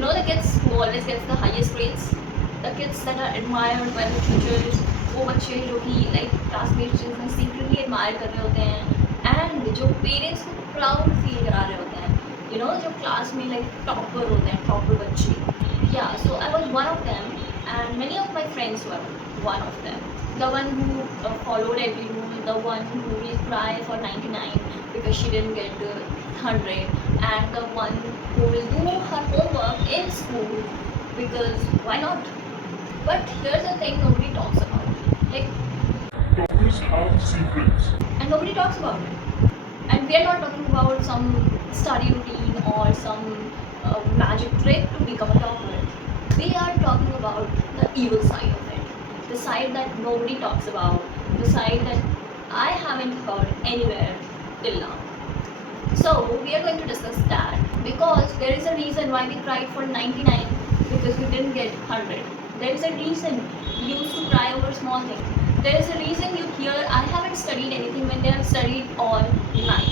You know the kids who always gets the highest grades, the kids that are admired by the teachers, वो बच्चे जो कि like classmates जिनको secretly admire कर रहे होते हैं and जो parents को proud feel करा रहे होते हैं, you know जो class में like topper होते हैं, topper बच्चे. Yeah, so I was one of them and many of my friends were one of them. The one who followed every rule, the one who will cry for 99 because she didn't get the 100, and the one who will do her homework in school because why not? But here's the thing nobody talks about. Like, Toppers have secrets. and nobody talks about it. And we are not talking about some study routine or some magic trick to become a topper. We are talking about the evil side of it, the side that nobody talks about, the side that I haven't heard anywhere till now. So we are going to discuss that because there is a reason why we cried for 99 because we didn't get 100. There is a reason we used to cry over small things. There is a reason you hear I haven't studied anything when they have studied all night.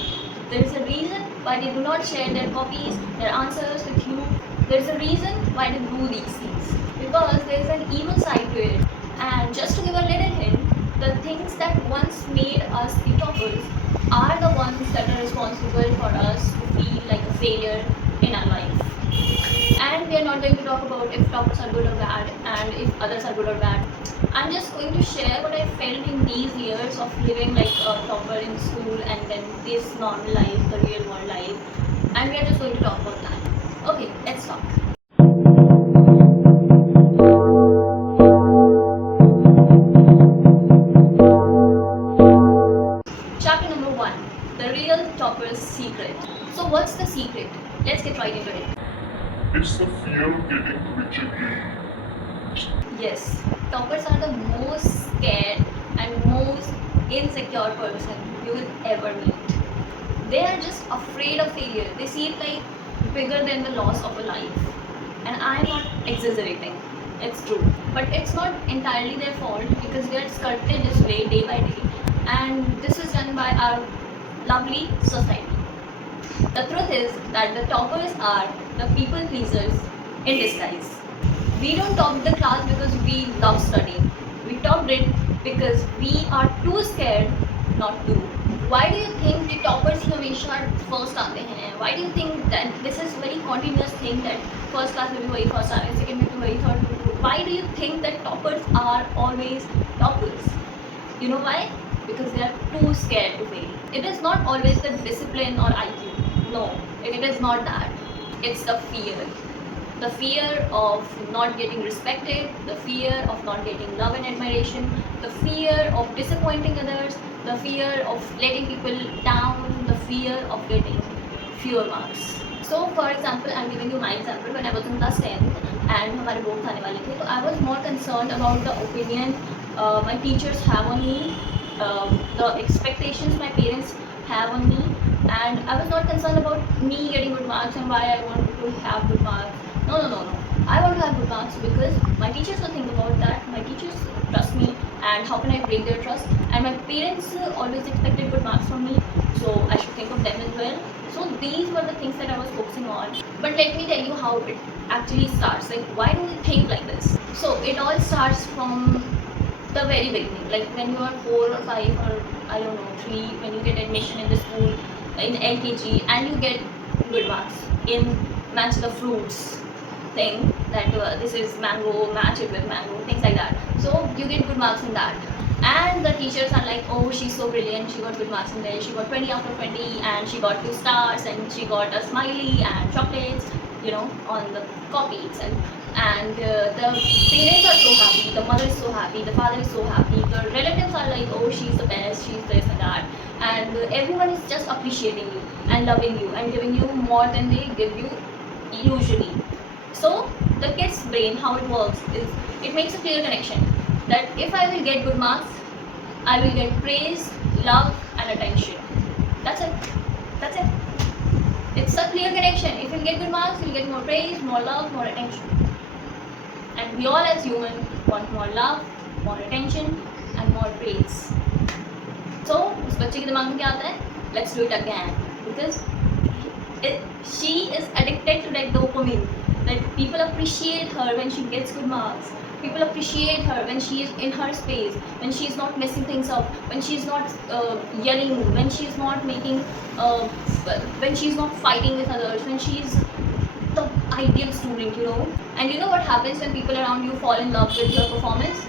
There is a reason why they do not share their copies, their answers with you. There is a reason why they do these things because there is an evil side to it. And just to give a little hint, the things that once made us the toppers are the ones that are responsible for us to feel like a failure in our life. And we are not going to talk about if toppers are good or bad and if others are good or bad. I'm just going to share what I felt in these years of living like a topper in school and then this normal life, the real world life. And we are just going to talk about that. Okay, let's talk. Chapter number 1, the real topper's secret. So what's the secret? Let's get right into it. It's the fear of getting rejected. Yes, toppers are the most scared and most insecure person you will ever meet. They are just afraid of failure. They see it like bigger than the loss of a life. And I am not exaggerating. It's true. But it's not entirely their fault because they are sculpted this way day by day. And this is done by our lovely society. The truth is that the toppers are the people pleasers in disguise. We don't top the class because we love studying. We topped it because we are too scared not to. Why do you think the toppers ही हमेशा first आते हैं? Why do you think that this is very continuous thing that first class में भी वही first आ रहे हैं, second में भी वही, third में भी? Why do you think that toppers are always toppers? You know why? Because they are too scared to fail. It is not always the discipline or IQ. No, it is not that. It's the fear. The fear of not getting respected, the fear of not getting love and admiration, the fear of disappointing others, the fear of letting people down, the fear of getting fewer marks. So for example, I'm giving you my example. When I was in class 10th and हमारे boards आने वाले थे, तो I was more concerned about the opinion my teachers have on me, the expectations my parents have on me, and I was not concerned about me getting good marks and why I wanted to have good marks. No. I want to have good marks because my teachers will think about that. My teachers trust me, and how can I break their trust? And my parents always expected good marks from me, so I should think of them as well. So these were the things that I was focusing on. But let me tell you how it actually starts. Like, why do we think like this? So it all starts from the very beginning. Like when you are 4 or 5 or I don't know 3, when you get admission in the school in LKG and you get good marks in match the fruits thing, that this is mango, match it with mango, things like that. So you get good marks in that, and the teachers are like, oh, she's so brilliant, she got good marks in there, she got 20 out of 20 and she got 2 stars and she got a smiley and chocolates, you know, on the copy itself. And the parents are so happy, the mother is so happy, the father is so happy, the relatives are like, oh, she's the best, she's this and that, and everyone is just appreciating you and loving you and giving you more than they give you usually. So the kid's brain, how it works is it makes a clear connection that if I will get good marks, I will get praise, love and attention. That's it. It's a clear connection. If you get good marks, you'll get more praise, more love, more attention. And we all as humans want more love, more attention and more praise. So उस बच्चे के दिमाग में क्या आता है? Let's do it again, because she is addicted to that dopamine that people appreciate her when she gets good marks. People appreciate her when she is in her space, when she is not messing things up, when she is not yelling, when she is not making, when she is not fighting with others, when she is the ideal student. And you know what happens when people around you fall in love with your performance?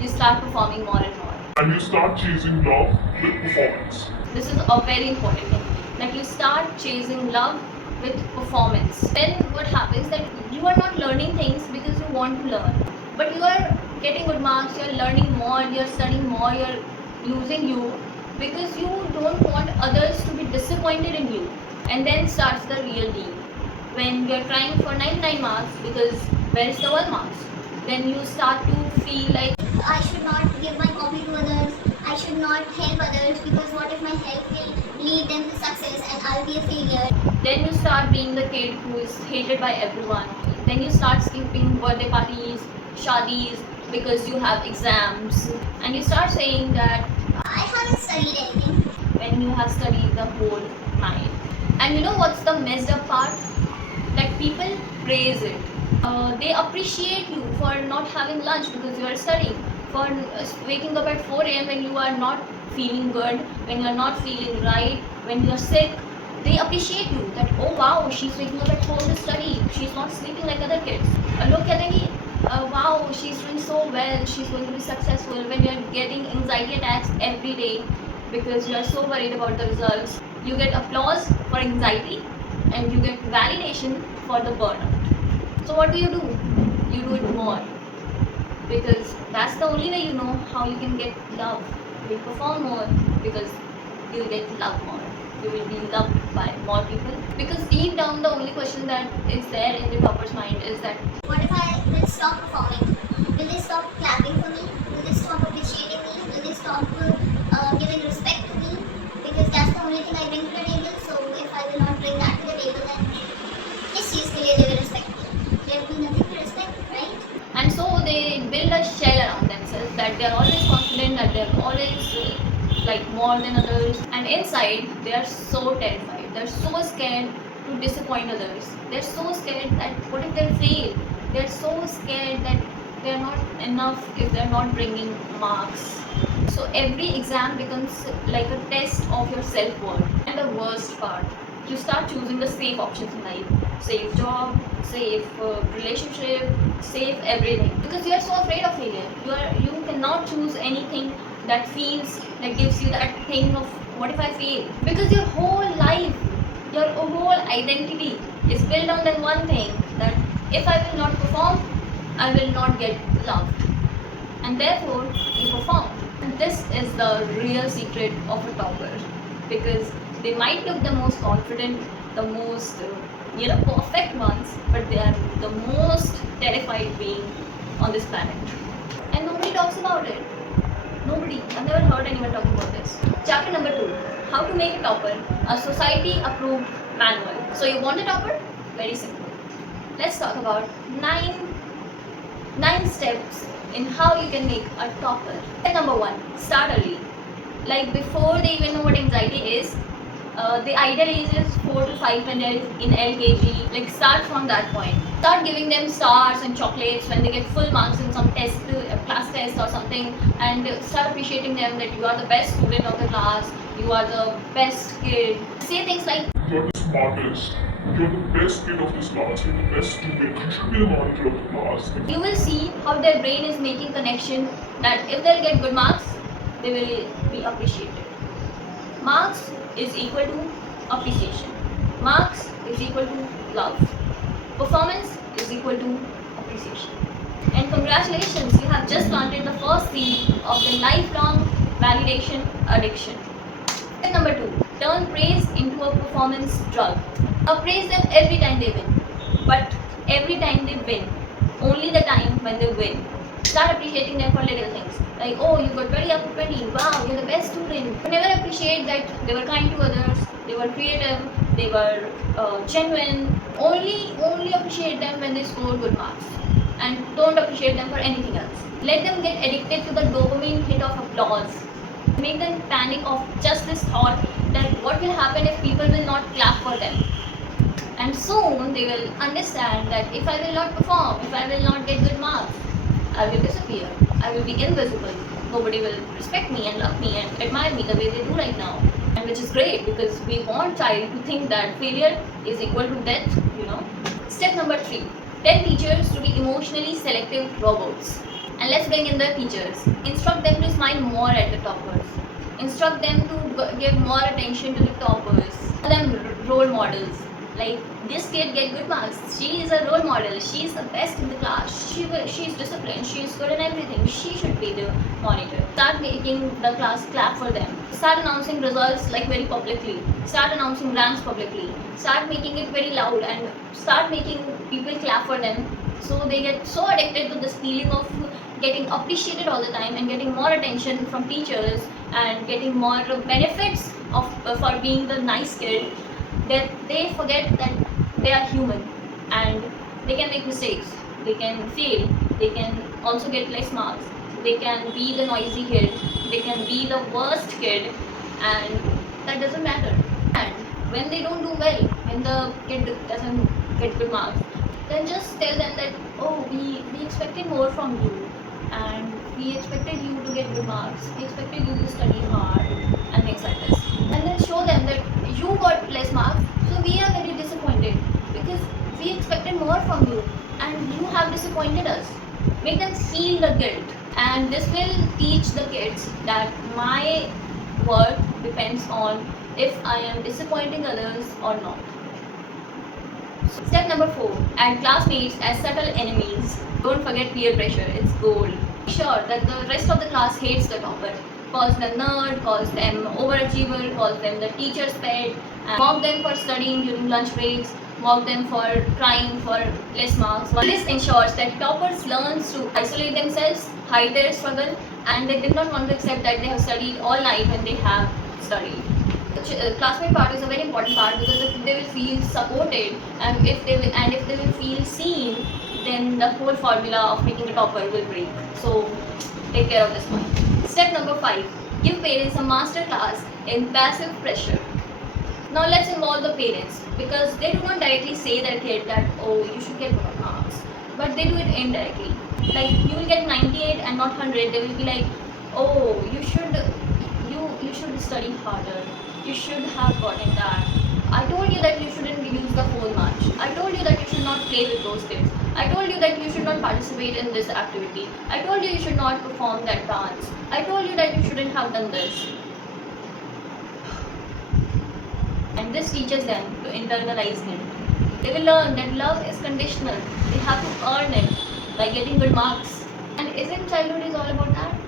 You start performing more and more. And you start chasing love with performance. This is a very important thing, that you start chasing love with performance. Then what happens, that you are not learning things because you want to learn, but you are getting good marks, you are learning more, you are studying more, you are losing you because you don't want others to be disappointed in you. And then starts the real deal, when you are trying for 99 marks because where is the 1 marks? Then you start to feel like I should not give my copy to others. I should not help others because what if my help will lead them to success and I'll be a failure. then you start being the kid who is hated by everyone. Then you start skipping birthday parties, shadis, because you have exams. And you start saying that I haven't studied anything. when you have studied the whole night. And you know what's the messed up part? That people praise it. They appreciate you for not having lunch because you are studying, for waking up at 4 a.m. when you are not feeling good, when you are not feeling right, when you are sick. They appreciate you that, oh wow, she's waking up at 4 to study, she's not sleeping like other kids. Look at me, wow, she's doing so well, she's going to be successful. When you are getting anxiety attacks every day because you are so worried about the results, you get applause for anxiety and you get validation for the burnout. So what do? You do it more, because that's the only way you know how you can get love. You will perform more because you will get love more. You will be loved by more people, because deep down the only question that is there in the topper's mind is that What if I will stop performing? Will they stop clapping for me? Will they stop appreciating me? Will they stop giving respect to me? Because that's the only thing I bring to the table. So if I will not bring that to the table, then किस चीज़ के लिए they will respect me? There will be nothing to respect, right? and so they build a shell around themselves, that they are always confident, that they are always like more than others, and inside they are so terrified, they're so scared to disappoint others, they're so scared that what if they fail, they're so scared that they're not enough if they're not bringing marks. So every exam becomes like a test of your self-worth. And the worst part, you start choosing the safe options in life, safe job, safe relationship, safe everything, because you are so afraid of failure. You cannot choose anything that feels, that gives you that thing of what if I fail, because your whole life, your whole identity is built on that one thing, that if I will not perform, I will not get loved, and therefore you perform. And this is the real secret of a topper, because they might look the most confident, the most perfect ones, but they are the most terrified being on this planet, and nobody talks about it. Nobody. I've never heard anyone talking about this. Chapter number 2: How to make a topper, a society-approved manual. So you want a topper? Very simple. Let's talk about nine steps in how you can make a topper. Step number 1: start early. Like before they even know what anxiety is, the ideal age is 4 to 5 when they're in LKG. Like start from that point. Start giving them stars and chocolates when they get full marks in some test, class test or something, and start appreciating them that you are the best student of the class, you are the best kid. Say things like, You're the smartest. You're the best kid of this class. You're the best student. You should be the monitor of the class. you will see how their brain is making connection, that if they'll get good marks, they will be appreciated. Marks is equal to appreciation. Marks is equal to love. Performance is equal to appreciation. And congratulations, you have just planted the first seed of the lifelong validation addiction. Step number 2: turn praise into a performance drug. Now praise them every time they win, but every time they win, only the time when they win. Start appreciating them for little things, like, oh, you got 20 out of 20, wow, you're the best student. But never appreciate that they were kind to others, they were creative, they were genuine. Only appreciate them when they score good marks, and don't appreciate them for anything else. Let them get addicted to the dopamine hit of applause. Make them panic of just this thought that what will happen if people will not clap for them. And soon they will understand that if I will not perform, if I will not get good marks, I will disappear. I will be invisible. Nobody will respect me and love me and admire me the way they do right now. And which is great because we want child to think that failure is equal to death, you know. Step number 3. Tell teachers to be emotionally selective robots. And let's bring in the teachers. Instruct them to smile more at the toppers. Instruct them to give more attention to the toppers. Tell them role models. Like, this kid get good marks. She is a role model. She is the best in the class. She is disciplined. She is good in everything. She should be the monitor. Start making the class clap for them. Start announcing results like very publicly. Start announcing ranks publicly. Start making it very loud and start making people clap for them. So they get so addicted to this feeling of getting appreciated all the time and getting more attention from teachers and getting more benefits of for being the nice kid, that they forget that they are human and they can make mistakes, they can fail, they can also get less marks, they can be the noisy kid, they can be the worst kid, and that doesn't matter. And when they don't do well, when the kid doesn't get good marks, then just tell them that, oh, we expected more from you and we expected you to get good marks, we expected you to study hard and things like this. And then show them that you got less marks, so we are very disappointed because we expected more from you and you have disappointed us. Make them feel the guilt, and this will teach the kids that my worth depends on if I am disappointing others or not. Step number 4. Add classmates as subtle enemies. Don't forget peer pressure, it's gold. Be sure that the rest of the class hates the topper. Calls them nerd, calls them overachiever, calls them the teacher's pet, and mock them for studying during lunch breaks, mock them for trying for less marks. This ensures that toppers learn to isolate themselves, hide their struggle, and they did not want to accept that they have studied all night when they have studied. Classmate part is a very important part because if they will feel supported and if they will feel seen, then the whole formula of making a topper will break. So take care of this point. Step number 5. Give parents a master class in passive pressure. Now let's involve the parents because they do not directly say their kid that, oh, you should get more marks, but they do it indirectly. Like, you will get 98 and not 100. They will be like, oh, you should study harder. You should have gotten that. I told you that you shouldn't use the phone much. I told you that you should not play with those kids. I told you that you should not participate in this activity. I told you you should not perform that dance. I told you that you shouldn't have done this. And this teaches them to internalize it. They will learn that love is conditional. They have to earn it by getting good marks. And isn't childhood is all about that?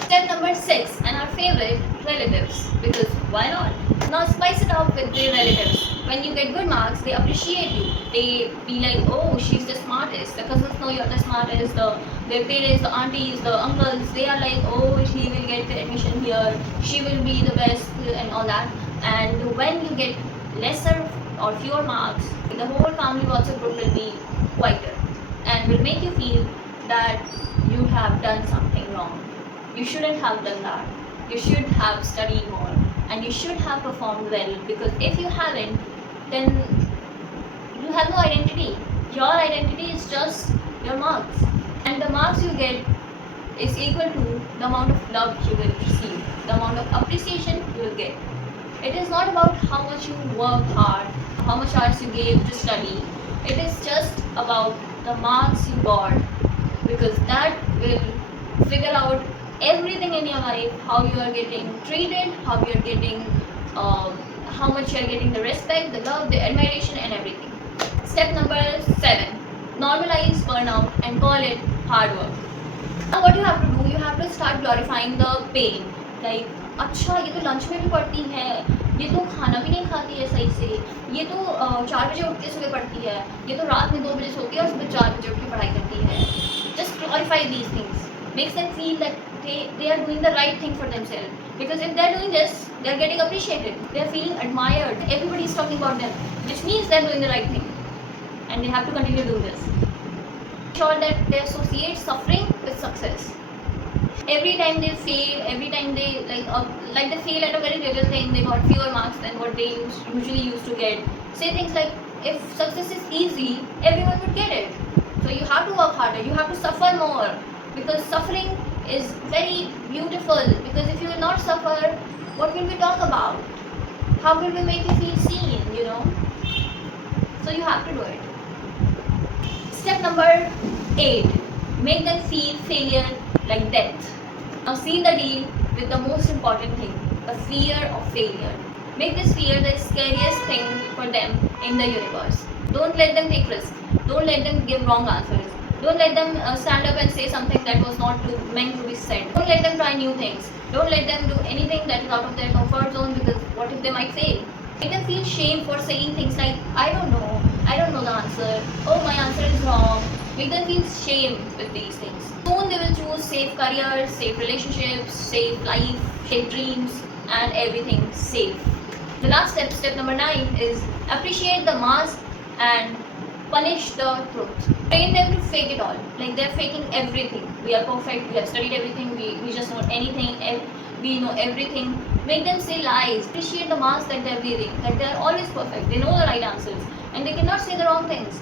Step number 6, and our favorite, relatives. Because why not? Now spice it up with their relatives. When you get good marks, they appreciate you. They be like, oh, she's the smartest. The cousins know you're the smartest. Their parents, the aunties, the uncles, they are like, oh, she will get the admission here. She will be the best and all that. And when you get lesser or fewer marks, the whole family WhatsApp group will be quieter and will make you feel that you have done something wrong. You shouldn't have done that. You should have studied more and you should have performed well, because if you haven't, then you have no identity. Your identity is just your marks, and the marks you get is equal to the amount of love you will receive, the amount of appreciation you will get. It is not about how much you work hard, how much hours you gave to study. It is just about the marks you got, because that will figure out everything in your life, how you are getting treated, how you are getting, how much you are getting the respect, the love, the admiration, and everything. Step number 7. Normalize burnout and call it hard work. Now what you have to do, you have to start glorifying the pain. Like, अच्छा ये तो lunch में भी पढ़ती है, ये तो खाना भी नहीं खाती है सही से, ये तो 4 बजे उठ के सुबह पढ़ती है, ये तो रात में 2 बजे सोती है और सुबह 4 बजे उठ के पढ़ाई करती है. Just glorify these things. Makes them feel that they are doing the right thing for themselves. Because if they are doing this, they are getting appreciated. They are feeling admired. Everybody is talking about them, which means they are doing the right thing. And they have to continue doing this. Sure that they associate suffering with success. Every time they fail, every time they like they fail at a very little thing, they got fewer marks than what they usually used to get. Say things like, if success is easy, everyone would get it. So you have to work harder, you have to suffer more, because suffering is very beautiful. Because if you will not suffer, what will we talk about? How will we make you feel seen, you know? So you have to do it. Step number 8, make them feel failure like death. Now seal the deal with the most important thing, the fear of failure. Make this fear the scariest thing for them in the universe. Don't let them take risks. Don't let them give wrong answers. Don't let them stand up and say something that was not meant to be said. Don't let them try new things. Don't let them do anything that is out of their comfort zone, because what if they might fail? Make them feel shame for saying things like, I don't know the answer, oh my answer is wrong. Make them feel shame with these things. Soon they will choose safe careers, safe relationships, safe life, safe dreams, and everything safe. The last step, step number 9, is appreciate the mask and punish the truth. Train them to fake it all. Like they're faking everything. We are perfect, we have studied everything, we just know anything, we know everything. Make them say lies. Appreciate the mask that they're wearing, that they're always perfect, they know the right answers, and they cannot say the wrong things.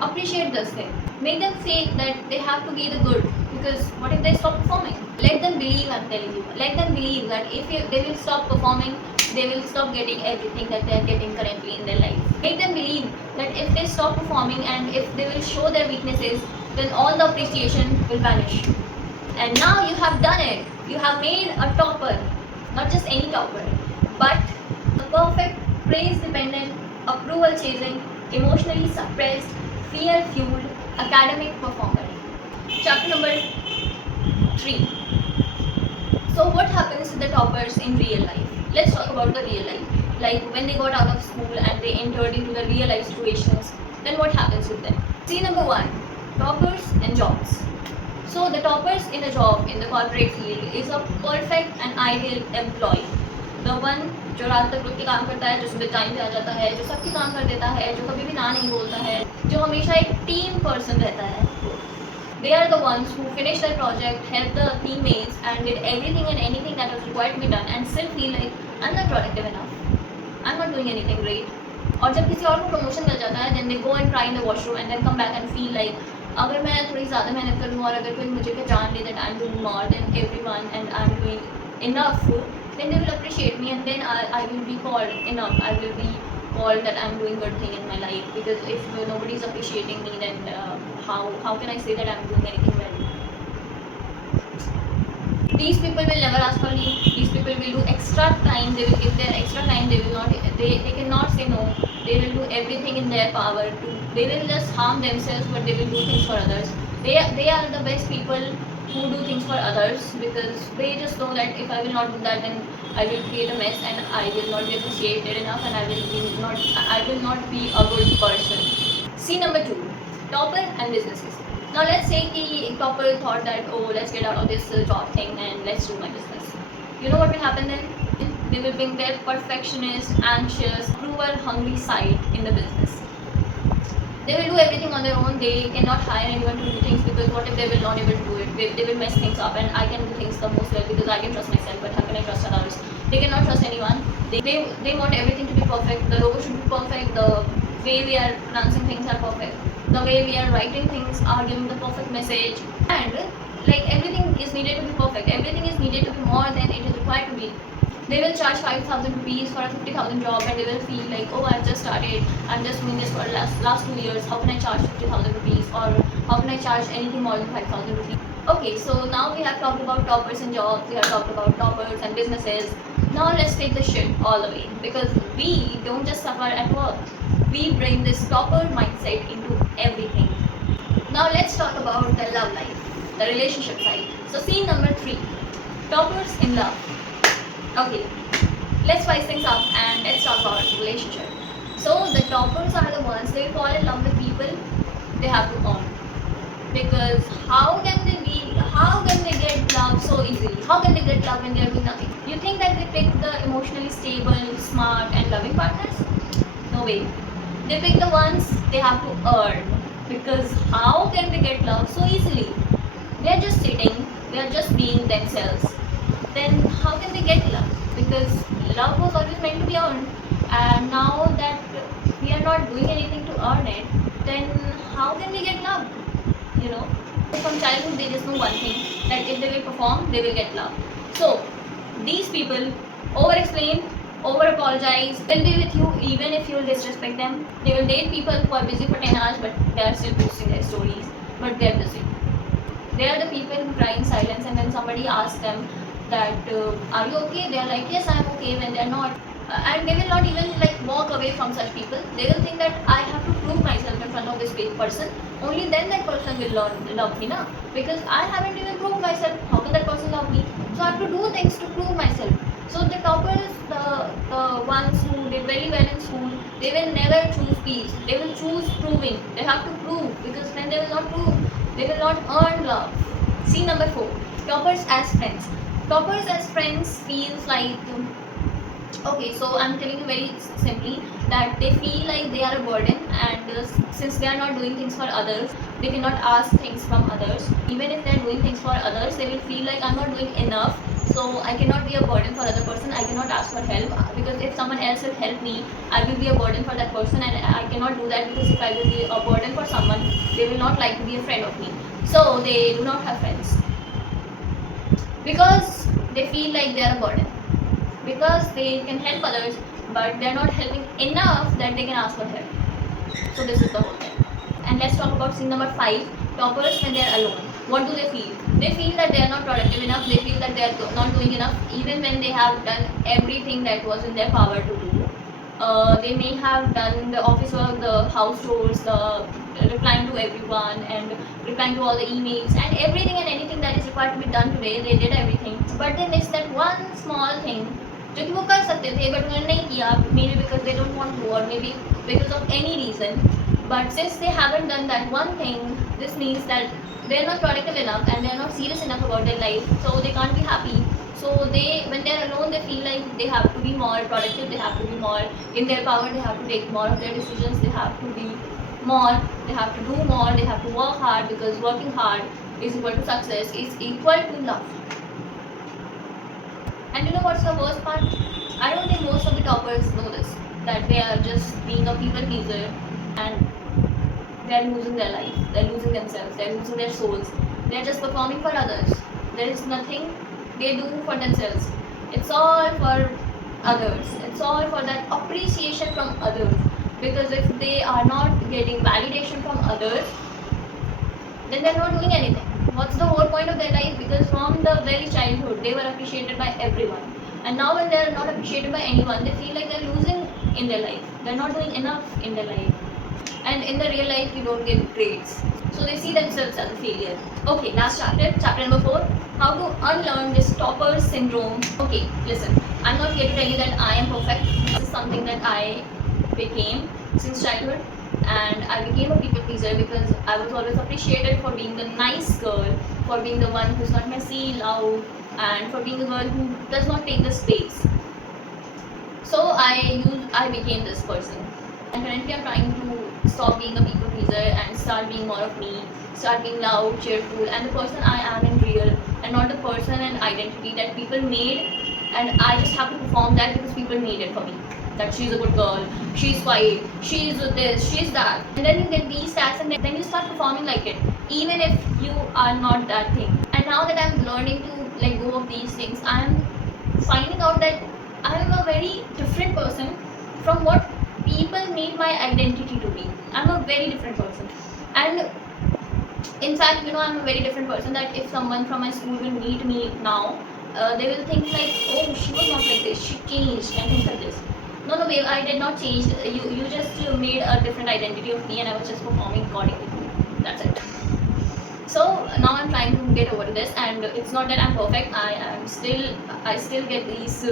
Appreciate this thing. Make them fake that they have to be the good, because what if they stop performing? Let them believe, I'm telling you. Let them believe that if they will stop performing, they will stop getting everything that they are getting currently in their life. Make them believe that if they stop performing and if they will show their weaknesses, then all the appreciation will vanish. And now you have done it. You have made a topper. Not just any topper, but a perfect, praise dependent, approval chasing, emotionally suppressed, fear fueled, academic performer. Chapter number 3. So, what happens to the toppers in real life? Let's talk about the real life. Like when they got out of school and they entered into the real life situations, then what happens with them? See, number 1, toppers and jobs. So the toppers in a job in the corporate field is a perfect and ideal employee. The one जो रात तक रुक के काम करता है, जो सुबह टाइम पे आ जाता है, जो सबके काम कर देता है, जो कभी भी ना नहीं बोलता है, जो हमेशा एक टीम पर्सन रहता है. They are the ones who finish their project, help the teammates, and did everything and anything that was required to be done, and still feel like I'm not productive enough. I'm not doing anything great. और जब किसी और को promotion मिल जाता है, then they go and cry in the washroom and then come back and feel like अगर मैं थोड़ी ज़्यादा मेहनत करूँ और अगर कोई मुझे पहचान ले that I'm doing more than everyone and I'm doing enough, then they will appreciate me, and then I will be called enough. I will be called that I'm doing good thing in my life, because if nobody is appreciating me, then how can I say that I'm doing anything well? These people will never ask for leave. These people will do extra time. They will give their extra time. They will not. They cannot say no. They will do everything in their power to. They will just harm themselves, but they will do things for others. They are the best people who do things for others, because they just know that if I will not do that, then I will create a mess and I will not be appreciated enough, and I will not be a good person. C number 2, topper and businesses. Now let's say कि topper thought that, oh, let's get out of this job thing and let's do my business. You know what will happen then? They will bring their perfectionist, anxious, approval hungry side in the business. They will do everything on their own. They cannot hire anyone to do things, because what if they will not able to do it? They will mess things up, and I can do things the most well because I can trust myself. But how can I trust others? They cannot trust anyone. They want everything to be perfect. The logo should be perfect. The way we are pronouncing things are perfect. The way we are writing things are giving the perfect message, and like everything is needed to be perfect. Everything is needed to be more than it is required to be. They will charge 5,000 rupees for a 50,000 job, and they will feel like, oh, I've just started, I'm just doing this for the last 2 years, how can I charge 50,000 rupees, or how can I charge anything more than 5,000 rupees? Okay, so now we have talked about toppers and jobs, we have talked about toppers and businesses. Now let's take the shit all the way, because we don't just suffer at work, we bring this topper mindset into everything. Now let's talk about the love life, the relationship side. So scene number 3, toppers in love. Okay, let's spice things up and let's talk about relationship. So the toppers are the ones, they fall in love with people they have to earn. Because how can they get love so easily? How can they get love when they are doing nothing? You think that they pick the emotionally stable, smart and loving partners? No way. They pick the ones they have to earn. Because how can they get love so easily? They are just sitting, they are just being themselves, then how can they get love? Because love was always meant to be earned, and now that we are not doing anything to earn it, then how can we get love? You know, from childhood they just know one thing, that if they will perform, they will get love. So these people over explain, over apologize, will be with you even if you will disrespect them. They will date people who are busy for 10 hours but they are still posting their stories, but they are busy. They are the people who cry in silence, and when somebody asks them that are you okay, they are like yes, I'm okay, when they are not. And they will not even like walk away from such people. They will think that I have to prove myself in front of this person, only then that person will love me now, because I haven't even proved myself. How can that person love me? So I have to do things to prove myself. So the toppers, the ones who did very well in school, they will never choose peace, they will choose proving. They have to prove, because when they will not prove, they will not earn love. Scene number 4, toppers as friends. Toppers as friends feels like okay, so I'm telling you very simply that they feel like they are a burden, and since they are not doing things for others, they cannot ask things from others. Even if they are doing things for others, they will feel like I'm not doing enough, so I cannot be a burden for other person. I cannot ask for help, because if someone else will help me, I will be a burden for that person, and I cannot do that, because if I will be a burden for someone, they will not like to be a friend of me. So they do not have friends because they feel like they are a burden, because they can help others, but they're not helping enough that they can ask for help. So this is the whole thing. And let's talk about scene number 5, toppers when they're alone. What do they feel? They feel that they are not productive enough, they feel that they are not doing enough, even when they have done everything that was in their power to do. They may have done the office work, the house chores, the replying to everyone, and replying to all the emails, and everything and anything that is required to be done today. They did everything, but they missed that one small thing जो कि वो कर सकते थे but उन्होंने नहीं किया, maybe because they don't want to, or maybe because of any reason. But since they haven't done that one thing, this means that they're not productive enough and they're not serious enough about their life, so they can't be happy. So they, when they're alone, they feel like they have to be more productive, they have to be more in their power, they have to take more of their decisions, they have to be more, they have to do more, they have to work hard, because working hard is equal to success, is equal to love. And you know what's the worst part? I don't think most of the toppers know this, that they are just being a people pleaser, and they're losing their life, they're losing themselves, they're losing their souls. They're just performing for others. There is nothing they do for themselves. It's all for others. It's all for that appreciation from others. Because if they are not getting validation from others, then they're not doing anything. What's the whole point of their life? Because from the very childhood, they were appreciated by everyone. And now, when they're not appreciated by anyone, they feel like they're losing in their life. They're not doing enough in their life. And in the real life, you don't get grades. So they see themselves as a failure. Okay, last chapter, chapter number 4, how to unlearn this topper syndrome. Okay, listen, I'm not here to tell you that I am perfect. This is something that I became since childhood, and I became a people pleaser because I was always appreciated for being the nice girl, for being the one who's not messy, loud, and for being the girl who does not take the space. So I became this person, and currently I'm trying to stop being a people pleaser and start being more of me, start being loud, cheerful, and the person I am in real, and not the person and identity that people made, and I just have to perform that because people made it for me. That she's a good girl, she's quiet, she's this, she's that, and then you get these stats, and then you start performing like it, even if you are not that thing. And now that I'm learning to let go of these things, I'm finding out that I'm a very different person from what people made my identity to be. I'm a very different person. And in fact, I'm a very different person, that if someone from my school will meet me now, they will think like, oh, she was not like this, she changed, and things like this. No, no, babe, I did not change. You just made a different identity of me, and I was just performing accordingly. That's it. So now I'm trying to get over this, and it's not that I'm perfect. I still get these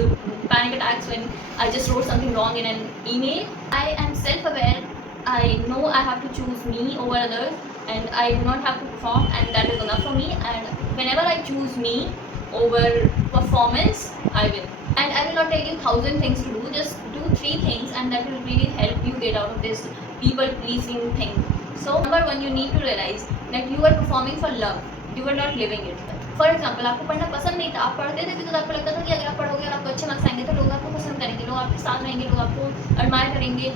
panic attacks when I just wrote something wrong in an email. I am self-aware. I know I have to choose me over others, and I do not have to perform, and that is enough for me. And whenever I choose me over performance, I win. And I will not tell you 1,000 things to do. Just do 3 things, and that will really help you get out of this people pleasing thing. So number 1, you need to realize that you are performing for love. You are not living it. For example आपको पढ़ना पसंद नहीं था, आप पढ़ते थे because आपको लगता था कि अगर आप पढ़ोगे और आपको अच्छे मार्क्स आएंगे तो लोग आपको पसंद करेंगे, लोग आपके साथ रहेंगे, लोग आपको एडमायर करेंगे।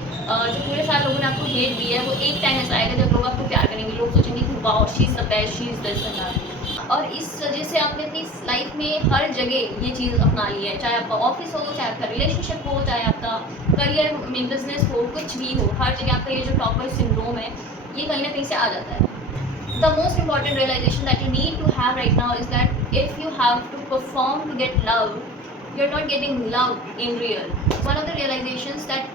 जो पूरे साल लोगों ने आपको हेट दी है वो एक टाइम ऐसा आएगा जब लोग आपको प्यार करेंगे, लोग सोचेंगे कि wow she is the best, she is this and that. और इस वजह से आपने अपनी लाइफ में हर जगह ये चीज़ अपना ली है, चाहे आपका ऑफिस हो, चाहे आपका रिलेशनशिप हो, चाहे आपका करियर में बिजनेस हो, कुछ भी हो, हर जगह आपका ये जो टॉपर सिंड्रोम है ये कहीं ना कहीं से आ जाता है। The most important realization that you need to have right now is that if you have to perform to get love, you're not getting love in real. One of the realizations that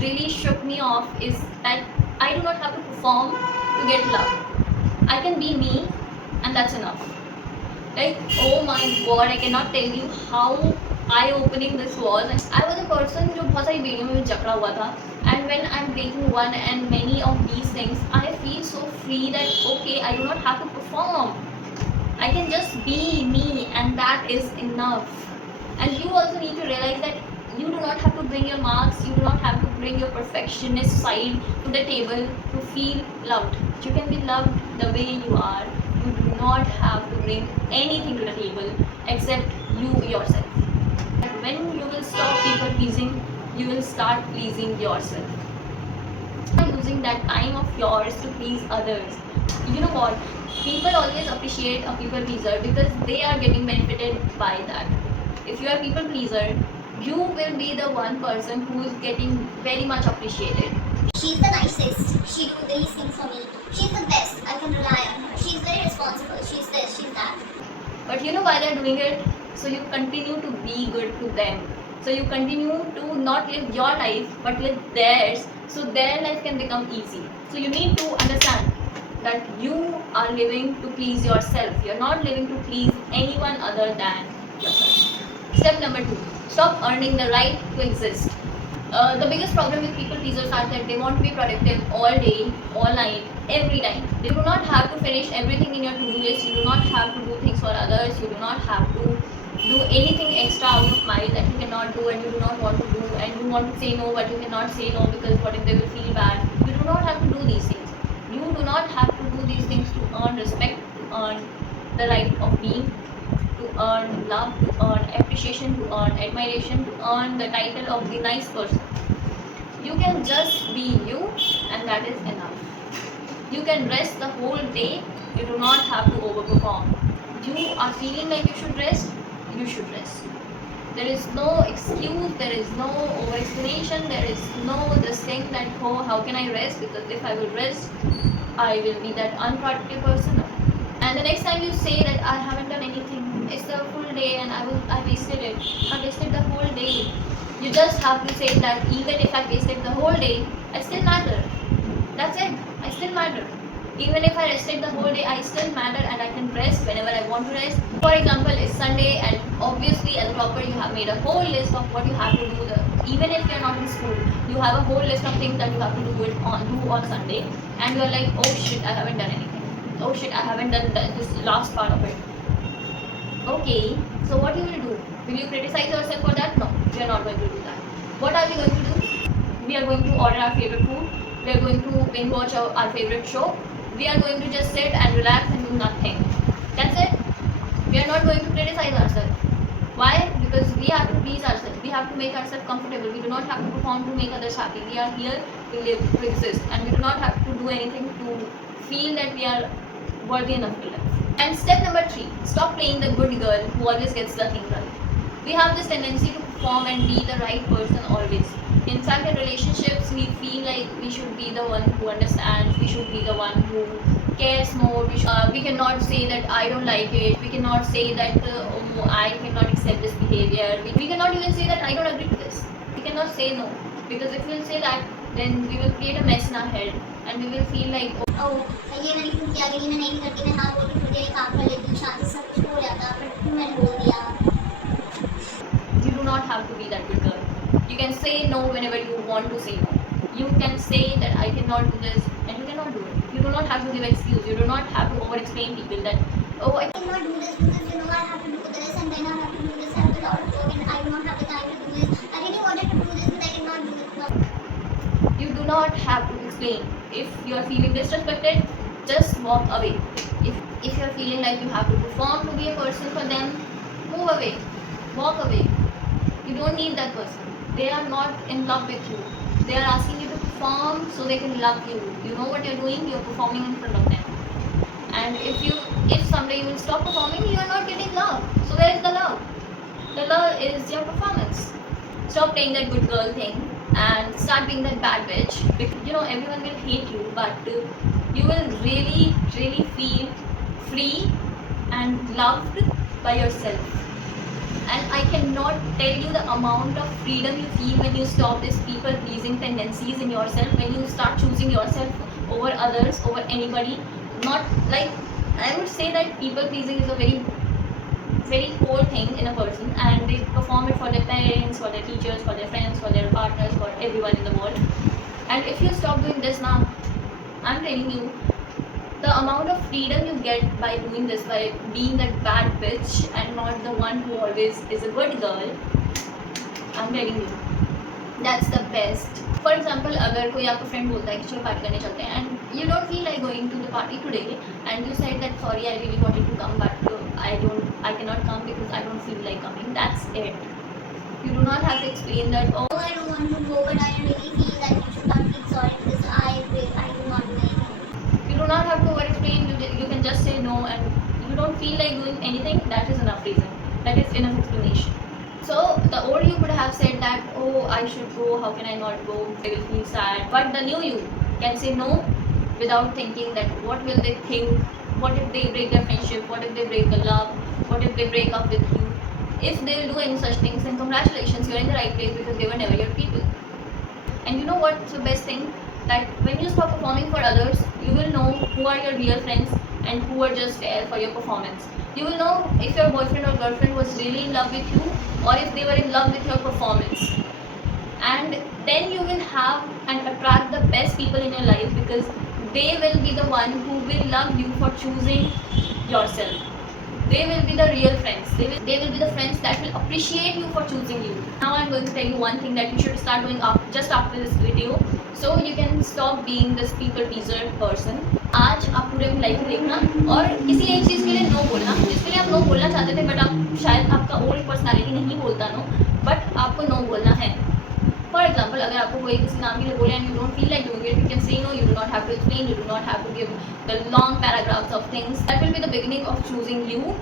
really shook me off is that I do not have to perform to get love. I can be me and that's enough. Like, oh my god, I cannot tell you how eye opening this was. And I was a person जो बहुत सारी video में जकड़ा हुआ था, and when I'm breaking one and many of these things, I feel so free that okay, I do not have to perform, I can just be me and that is enough. And you also need to realize that you do not have to bring your marks, you do not have to bring your perfectionist side to the table to feel loved. You can be loved the way you are. You do not have to bring anything to the table except you yourself. And when you will stop people pleasing, you will start pleasing yourself. Stop using that time of yours to please others. You know what? People always appreciate a people pleaser because they are getting benefited by that. If you are a people pleaser, you will be the one person who is getting very much appreciated. She's the nicest. She do these things for me. She's the best. I can rely on her. She's very responsible. She's this, she's that. But you know why they're doing it? So you continue to be good to them. So you continue to not live your life but live theirs, so their life can become easy. So you need to understand that you are living to please yourself. You're not living to please anyone other than yourself. Step number 2, stop earning the right to exist. The biggest problem with people pleasers are that they want to be productive all day, all night, every time. They do not have to finish everything in your to-do list. You do not have to do things for others. You do not have to do anything extra out of mile that you cannot do and you do not want to do, and you want to say no but you cannot say no because what if they will feel bad. You do not have to do these things. You do not have to do these things to earn respect, to earn the right of being, to earn love, to earn appreciation, to earn admiration, to earn the title of the nice person. You can just be you and that is enough. You can rest the whole day. You do not have to overperform. You are feeling like you should rest, you should rest. There is no excuse, there is no over explanation, there is no this thing that oh how can I rest, because if I will rest I will be that unproductive person. And the next time you say that I haven't done anything, it's the full day and I wasted it. I wasted the whole day. You just have to say that even if I wasted the whole day, I still matter. That's it. I still matter. Even if I rested the whole day, I still matter and I can rest whenever I want to rest. For example, it's Sunday and obviously as a topper you have made a whole list of what you have to do. Even if you're not in school, you have a whole list of things that you have to do on Sunday, and you're like, oh shit, I haven't done anything. Oh shit, I haven't done this last part of it. Okay, so what you will do? Will you criticize yourself for that? No, we are not going to do that. What are we going to do? We are going to order our favorite food. We are going to binge watch our favorite show. We are going to just sit and relax and do nothing. That's it. We are not going to criticize ourselves. Why? Because we have to please ourselves. We have to make ourselves comfortable. We do not have to perform to make others happy. We are here to live, to exist, and we do not have to do anything to feel that we are worthy enough to live. And step number 3, stop playing the good girl who always gets the thing right. We have this tendency to perform and be the right person always. In fact, in relationships, we feel like we should be the one who understands, we should be the one who cares more. We cannot say that I don't like it. We cannot say that oh, I cannot accept this behavior. We cannot even say that I don't agree to this. We cannot say no, because if we will say that, then we will create a mess in our head and we will feel like oh, ये मैंने क्यों किया, अगर ये मैं नहीं करती, मैं हाँ बोल के थोड़ी देर काम कर लेती, शांति से सब कुछ हो जाता, बट क्यों मैंने बोल दिया. you do not have to be that good girl. You can say no whenever you want to say no. You can say that I cannot do this and you cannot do it. You do not have to give excuse. You do not have to over explain people that oh I cannot do this because you know I have to do this and then I have to do this and a lot of work and I do not have the time to do this. I really wanted to do this but I cannot do it. You do not have to explain. If you are feeling disrespected, just walk away. If If you're feeling like you have to perform to be a person for them, move away, walk away. You don't need that person. They are not in love with you. They are asking you to perform so they can love you. You know what you're doing, you're performing in front of them. And if someday you will stop performing, you are not getting love. So where is the love? The love is your performance. Stop playing that good girl thing and start being that bad bitch. Because everyone will hate you, but you will really feel free and loved by yourself. And I cannot tell you the amount of freedom you feel when you stop this people pleasing tendencies in yourself, when you start choosing yourself over others, over anybody. Not like, I would say that people pleasing is a very core thing in a person, and they perform it for their parents, for their teachers, for their friends, for their partners, for everyone in the world. And if you stop doing this now, I'm telling you, the amount of freedom you get by doing this, by being that bad bitch and not the one who always is a good girl, I'm telling you, that's the best. For example, अगर कोई आपका friend बोलता है कि चलो party करने चलते हैं and you don't feel like going to the party today and you said that sorry, I really wanted to come but I cannot come because I don't feel like coming. That's it. You do not have to explain that, oh, I don't want to go, but I really feel that you should not feel sorry because I do not do anything. you do not have to over explain. You can just say no, and you don't feel like doing anything. That is enough reason. That is enough explanation. So the old you could have said that, oh, I should go, how can I not go, I will feel sad. But the new you can say no without thinking that what will they think, what if they break their friendship, what if they break the love, what if they break up with you. If they will do any such things, then congratulations, you're in the right place because they were never your people. And you know what's the best thing? That when you stop performing for others, you will know who are your real friends and who are just there for your performance. You will know if your boyfriend or girlfriend was really in love with you or if they were in love with your performance. And then you will have and attract the best people in your life because they will be the one who will love you for choosing yourself. They will be the real friends. They will be the friends that will appreciate you for choosing you. Now I'm going to tell you one thing that you should start doing just after this video, so you can stop being this people pleaser person. आज आप पूरे अपनी life में देखना और किसी एक चीज़ के लिए नो बोलना जिसके लिए आप नो बोलना चाहते थे बट आप शायद आपका ओल्ड पर्सनालिटी नहीं बोलता नो, बट आपको नो बोलना है. For example, अगर आपको कोई किसी नाम के लिए बोले and you don't feel like doing it, you can say no. You do not have to explain. You do not have to give the long paragraphs of things. That will be the beginning of choosing you.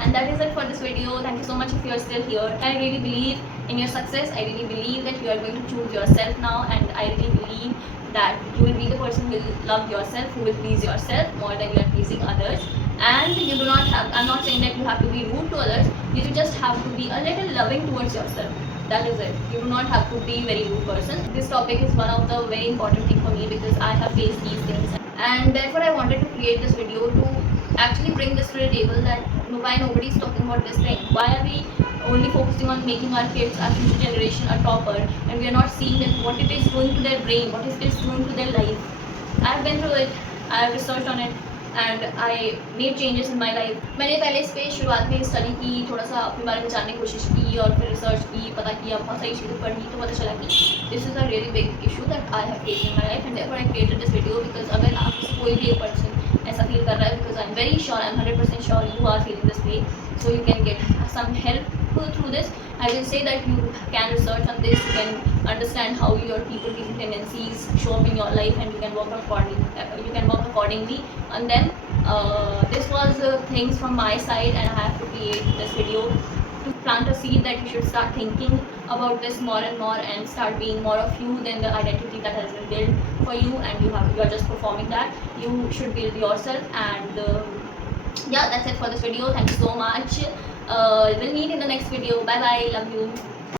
And that is it for this video. Thank you so much if you are still here. I really believe in your success. I really believe that you are going to choose yourself now, and I really believe that you will be the person who will love yourself, who will please yourself more than you are pleasing others. And you do not have, I'm not saying that you have to be rude to others. You just have to be a little loving towards yourself. That is it. You do not have to be a very rude person. This topic is one of the very important thing for me because I have faced these things, and therefore I wanted to create this video to actually bring this to the table that why nobody is talking about this thing. Why are we only focusing on making our kids, our future generation, a topper, and we are not seeing that what it is doing to their brain, what it is doing to their life. I have been through it. I have researched on it. And I made changes in my life. मैंने पहले इस पर शुरुआत में study की, थोड़ा सा अपने बारे में जानने की कोशिश की और फिर रिसर्च की, पता किया, बहुत सारी चीज़ें पढ़ी तो पता चला कि this is a really big issue that I have faced in my life and therefore I created this video. Because अगर आप कोई भी एक पर्सन ऐसा फील कर रहा है, because I am very sure, I am 100% sure you are feeling this way, so you can get some help through this. I will say that you can research on this, you can understand how your people pleasing tendencies show up in your life and you can work accordingly on them. This was things from my side and I have to create this video to plant a seed that you should start thinking about this more and more and start being more of you than the identity that has been built for you, and you are just performing that. You should build yourself. And yeah, that's it for this video. Thank you so much. We'll meet in the next video. Bye bye. Love you.